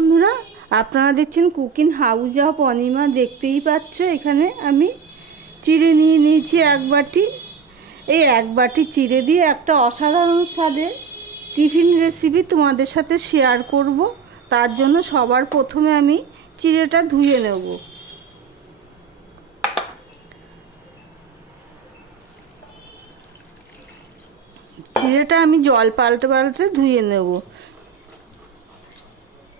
বন্ধুরা, আপনারা দেখছেন কুকিং হাউস অফ অনিমা। দেখতেই পাচ্ছ এখানে আমি চিড়ে নিয়ে নিয়েছি এক বাটি। এই এক বাটি চিড়ে দিয়ে একটা অসাধারণ স্বাদের টিফিন রেসিপি তোমাদের সাথে শেয়ার করব। তার জন্য সবার প্রথমে আমি চিড়েটা ধুয়ে নেব। চিড়েটা আমি জল পাল্টে পাল্টে ধুয়ে নেব,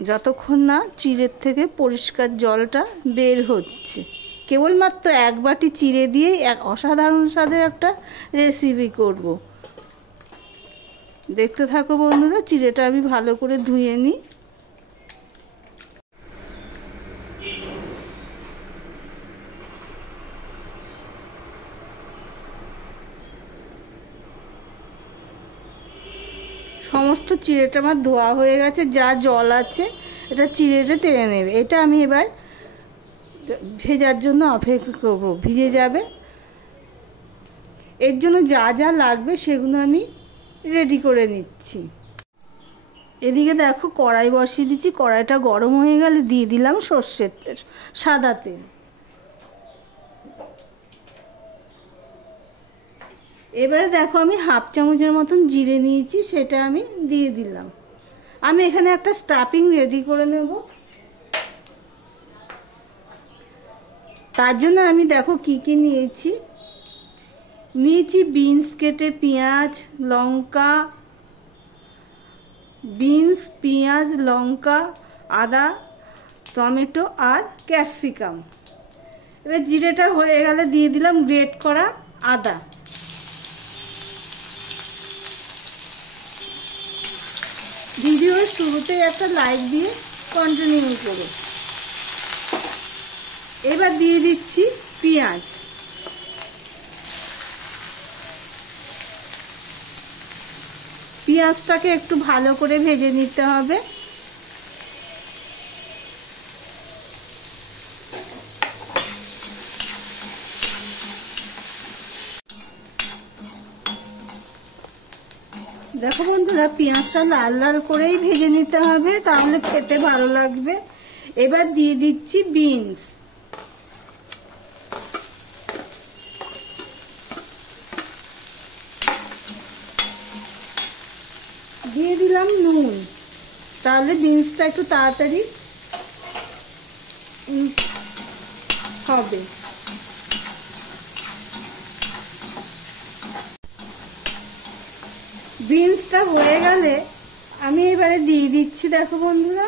যতক্ষণ না চিড়ের থেকে পরিষ্কার জলটা বের হচ্ছে। কেবলমাত্র এক বাটি চিড়ে দিয়েই এক অসাধারণ স্বাদের একটা রেসিপি করব। দেখতে থাকো বন্ধুরা, চিড়েটা আমি ভালো করে ধুয়ে নিই। সমস্ত চিড়েটা আমার ধোয়া হয়ে গেছে, যা জল আছে এটা চিড়েটা টেনে নেবে। এটা আমি এবার ভেজার জন্য অপেক্ষা করব, ভিজে যাবে। এর জন্য যা যা লাগবে সেগুলো আমি রেডি করে নিচ্ছি। এদিকে দেখো কড়াই বসিয়ে দিচ্ছি। কড়াইটা গরম হয়ে গেলে দিয়ে দিলাম সর্ষের তেল, সাদা তেল। এবারে দেখো আমি হাফ চামচের মতন জিরে নিয়েছি, সেটা আমি দিয়ে দিলাম। আমি এখানে একটা স্টাফিং রেডি করে নেব। তার জন্য আমি দেখো কি কি নিয়েছি। বিনস কেটে, পেঁয়াজ, লঙ্কা, বিনস, পেঁয়াজ, লঙ্কা, আদা, টমেটো আর ক্যাপসিকাম। এবার জিরেটা হয়ে গেলে দিয়ে দিলাম গ্রেট করা আদা। ভিডিওর শুরুতে একটা লাইক দিয়ে কন্টিনিউ করো। এবার দিয়ে দিচ্ছি পেঁয়াজ। পেঁয়াজটাকে একটু ভালো করে ভেজে নিতে হবে। দেখো বন্ধুরা, পেঁয়াজটা লাল লাল করেই ভেজে নিতে হবে, তাহলে খেতে ভালো লাগবে। এবার দিয়ে দিচ্ছি বিনস। দিয়ে দিলাম নুন, তাহলে বিনসটা একটু তাড়াতাড়ি হবে। বিনসটা হয়ে গেলে আমি এবারে দিয়ে দিচ্ছি, দেখো বন্ধুরা,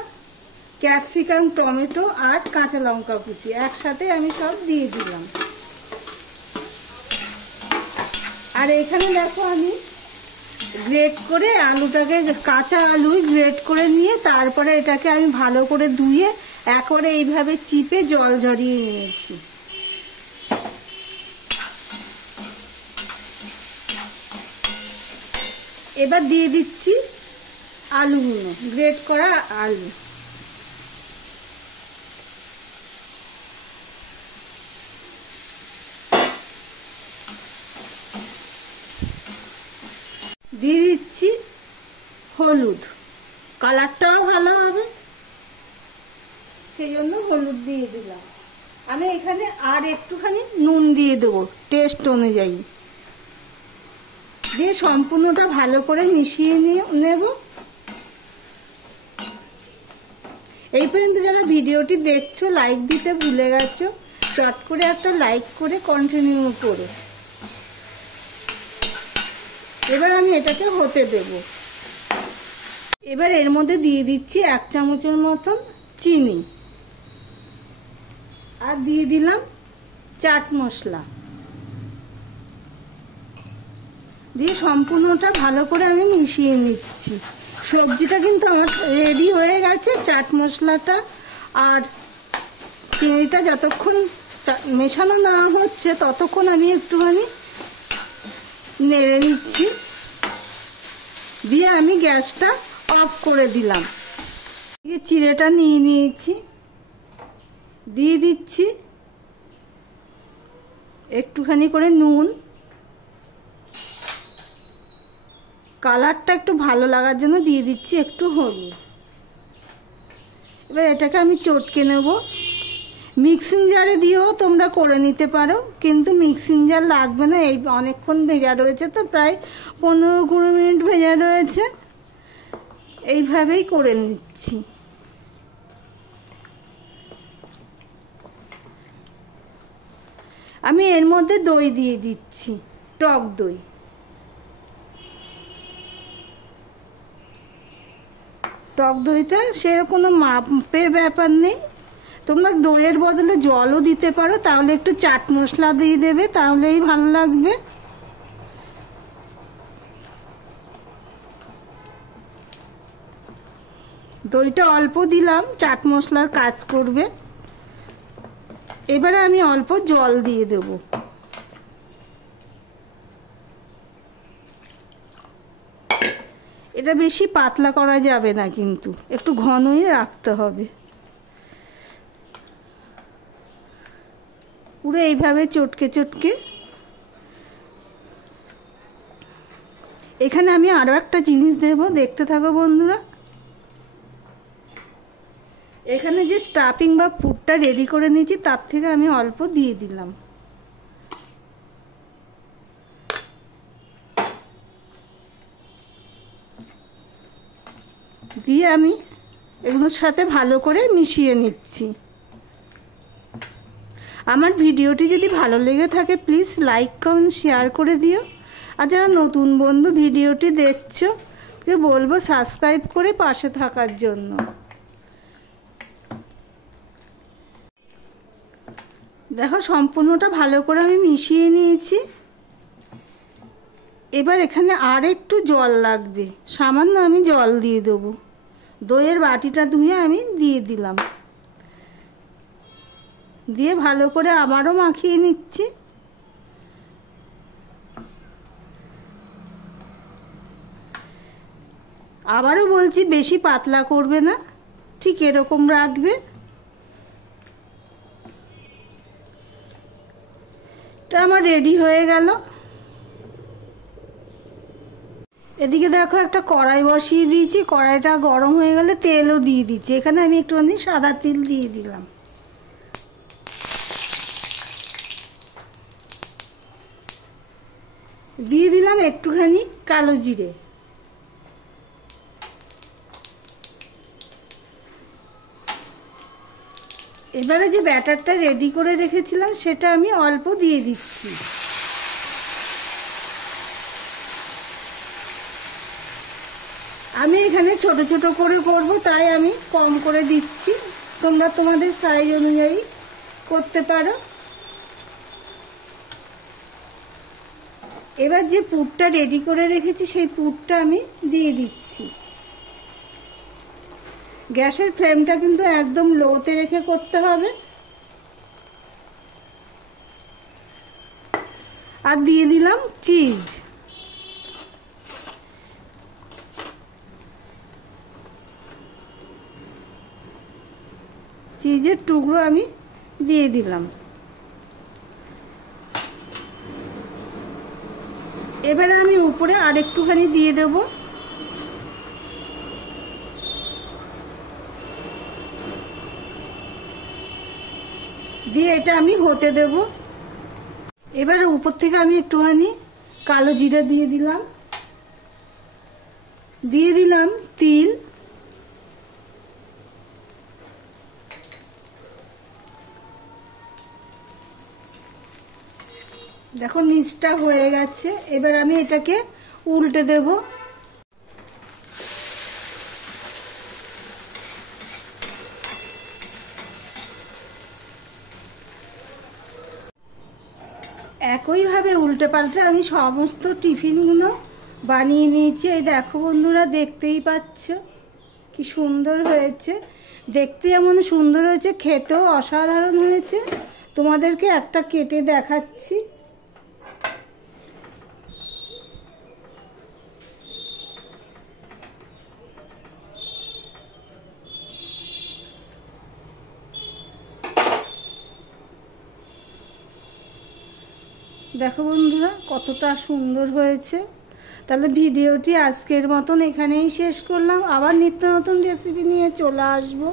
ক্যাপসিকাম, টমেটো আর কাঁচা লঙ্কা কুচি একসাথে আমি সব দিয়ে দিলাম। আর এখানে দেখো আমি গ্রেট করে আলুটাকে, কাঁচা আলু গ্রেট করে নিয়ে তারপরে এটাকে আমি ভালো করে ধুয়ে একবারে এইভাবে চিপে জল ঝরিয়ে নিয়েছি। এবার দিয়ে দিচ্ছি আলুগুলো, গ্রেট করা আলু। দিয়ে দিচ্ছি হলুদ, কালারটাও ভালো হবে সেই জন্য হলুদ দিয়ে দিলাম। আমি এখানে আর একটুখানি নুন দিয়ে দেবো টেস্ট অনুযায়ী। দিয়ে সম্পূর্ণটা ভালো করে মিশিয়ে নেব। এই পর্যন্ত যারা ভিডিওটি দেখছো লাইক দিতে ভুলে গেছো, চট করে একটা লাইক করে কন্টিনিউ করো। এবার আমি এটাকে হতে দেব। এবার এর মধ্যে দিয়ে দিচ্ছি 1 চামচের মতন চিনি আর দিয়ে দিলাম চাট মশলা। দিয়ে সম্পূর্ণটা ভালো করে আমি মিশিয়ে নিচ্ছি। সবজিটা কিন্তু আমার রেডি হয়ে গেছে। চাট মশলাটা আর চিনিটা যতক্ষণ মেশানো না হচ্ছে ততক্ষণ আমি একটুখানি নেড়ে নিচ্ছি। দিয়ে আমি গ্যাসটা অফ করে দিলাম। চিড়েটা নিয়ে নিয়েছি, দিয়ে দিচ্ছি একটুখানি করে নুন, কালারটা একটু ভালো লাগার জন্য দিয়ে দিচ্ছি একটু হলুদ। এবার এটাকে আমি চটকে নেব। মিক্সিং জারে দিয়েও তোমরা করে নিতে পারো, কিন্তু মিক্সিং জার লাগবে না। এই অনেকক্ষণ ভেজা রয়েছে তো, প্রায় 15-20 মিনিট ভেজা রয়েছে, এইভাবেই করে নিচ্ছি। আমি এর মধ্যে দই দিয়ে দিচ্ছি, টক দই। টক দইটা সেরকম কোনো মাপের ব্যাপার নেই, তোমরা দইয়ের বদলে জলও দিতে পারো, তাহলে একটু চাট মশলা দিয়ে দেবে, তাহলেই ভালো লাগবে। দইটা অল্প দিলাম, চাট মশলার কাজ করবে। এবারে আমি অল্প জল দিয়ে দেব। এটা বেশি পাতলা করা যাবে না, কিন্তু একটু ঘনই রাখতে হবে। পুরো এইভাবে চটকে চটকে। এখানে আমি আরও একটা জিনিস দেব, দেখতে থাকো বন্ধুরা। এখানে যে স্টাফিং বা পুরটা রেডি করে নিয়েছি, তার থেকে আমি অল্প দিয়ে দিলাম। দিয়ে আমি এগুলোর সাথে ভালো করে মিশিয়ে নিচ্ছি। আমার ভিডিওটি যদি ভালো লেগে থাকে প্লিজ লাইক কমেন্ট শেয়ার করে দিও। আর যারা নতুন বন্ধু ভিডিওটি দেখছো, বলবো সাবস্ক্রাইব করে পাশে থাকার জন্য। দেখো সম্পূর্ণটা ভালো করে আমি মিশিয়ে নিয়েছি। এবার এখানে আর একটু জল লাগবে, সামান্য আমি জল দিয়ে দেবো। দইয়ের বাটিটা ধুয়ে আমি দিয়ে দিলাম, দিয়ে ভালো করে আবারও মাখিয়ে নিচ্ছি। আবারও বলছি, বেশি পাতলা করবে না, ঠিক এরকম রাখবে। এটা আমার রেডি হয়ে গেল। এদিকে দেখো একটা কড়াই বসিয়ে দিয়েছি, কড়াইটা গরম হয়ে গেলে তেলও দিয়ে দিচ্ছি। এখানে আমি একটুখানি সাদা তিল দিয়ে দিলাম। দিয়ে দিলাম একটুখানি কালো জিরে। এবারে যে ব্যাটারটা রেডি করে রেখেছিলাম সেটা আমি অল্প দিয়ে দিচ্ছি। আমি এখানে ছোট ছোট করে করব, তাই আমি কম করে দিচ্ছি। তোমরা তোমাদের সাইজ অনুযায়ী করতে পারো। এবার যে পুরটা রেডি করে রেখেছি সেই পুরটা আমি দিয়ে দিচ্ছি। গ্যাসের ফ্লেমটা কিন্তু একদম লোতে রেখে করতে হবে। আর দিয়ে দিলাম চিজ। চিজের টুকরো আমি দিয়ে দিলাম। এবারে আমি উপরে আরেকটুখানি দিয়ে দেব। দিয়ে এটা আমি হতে দেব। এবারে উপর থেকে আমি একটুখানি কালো জিরা দিয়ে দিলাম, দিয়ে দিলাম তিল, দেখো নিচটা হয়ে গেছে। এবার আমি এটাকে উল্টে দেব। একইভাবে উল্টে পাল্টে আমি সমস্ত টিফিনগুলো বানিয়ে নিয়েছি। এই দেখো বন্ধুরা, দেখতেই পাচ্ছ কি সুন্দর হয়েছে। দেখতে যেমন সুন্দর হয়েছে, খেতেও অসাধারণ হয়েছে। তোমাদেরকে একটা কেটে দেখাচ্ছি। দেখো বন্ধুরা কতটা সুন্দর হয়েছে। তাহলে ভিডিওটি আজকের মতন এখানেই শেষ করলাম। আবার নিত্য নতুন রেসিপি নিয়ে চলে আসবো।